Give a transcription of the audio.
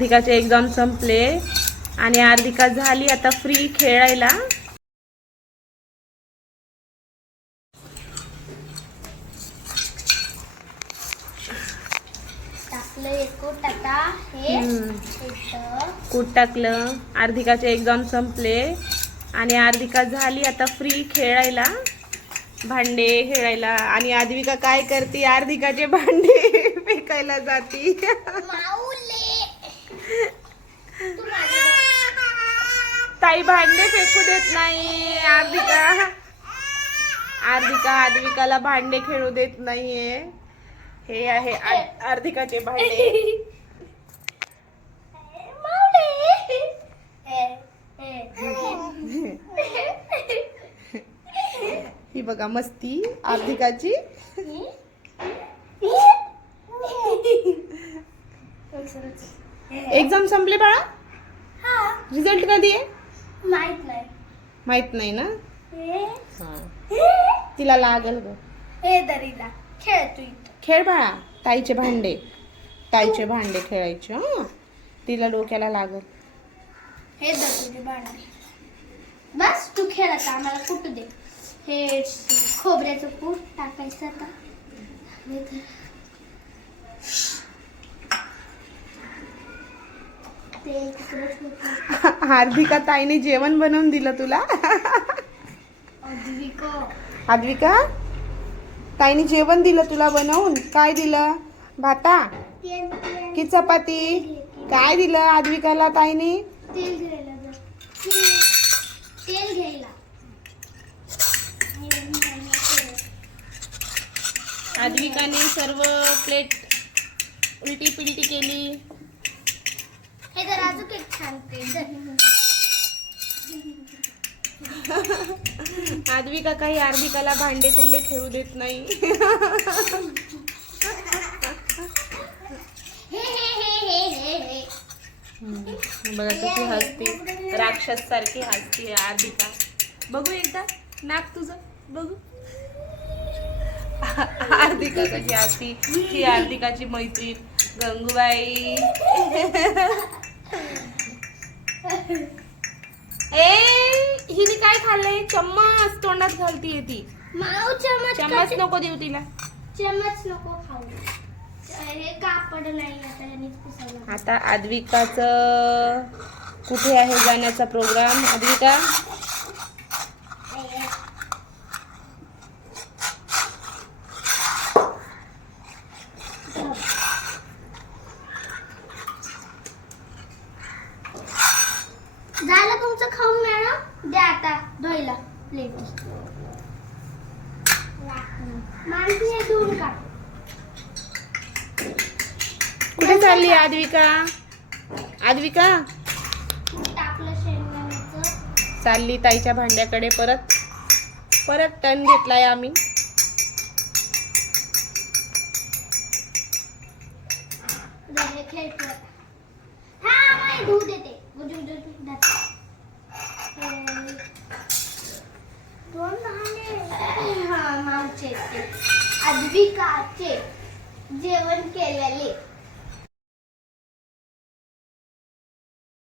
हार्दिकाचे exam संपले आणि हार्दिका झाली आता फ्री खेळायला. कूट टाकलं. हार्दिकाचे एक्झाम संपले आणि हार्दिका झाली आता फ्री खेळायला, भांडे खेळायला. आणि आद्विका काय करते, हार्दिकाचे भांडे फेकायला जाती. ताई भांडे फेकू देत नाही. हार्दिकाला भांडे खेळू देत नाहीये. हे आहे हार्दिकाचे भांडे. ही बघा मस्ती हार्दिकाची. एक्झाम संपले बाळा? रिझल्ट कधी आहे? माहित नाही ना. तिला लागल ग. खेळ बाळा. ताईचे भांडे खेळायचे. तिला डोक्याला लागल. हे तुझे भांडे बस तू खेळ आता. आम्हाला कुठू दे. हे खोबऱ्याचं कूट टाकायचं आता. हार्दिका ताईने जेवण बनवून दिलं तुला. आद्विका ताईने जेवण दिलं तुला बनवून. काय दिलं? भाता की चपाती? काय दिलं आद्विकाला ताईने? तेल घ्यायला. आद्विकाने सर्व प्लेट उलटी पिलटी केली. हे जर अजून एक छान प्लेट. आद्विका काही हार्दिकाला भांडे कुंडे खेळू देत नाही. बघा कशी हसते, राक्षस सारखी हसते हार्दिका. बघू एकदा नाक तुझं बघू. हार्दिका कशी हसती. ही हार्दिकाची मैत्रीण गंगूबाई. हिने काय खाल्लंय? चम्मच तोंडात घालतीये ती. चम्मच नको देऊ तिला. चम्मच नको खाऊ. हे कापड नाही आता आद्विकाचं कुठे आहे जाण्याचा प्रोग्राम? आद्विका झालं तुमचं खाऊन मॅडम. द्या आता धुवायला प्लेट. माणसी हे धुवून काढ. कुठे चालली आद्विका? टाकलं शेंगदाण्याचं. चालली ताईच्या भांड्याकडे. परत टर्न घेतलाय आम्ही. धुऊ देते. दोन भांडे मावचे आद्विकाचे जेवण केलेले.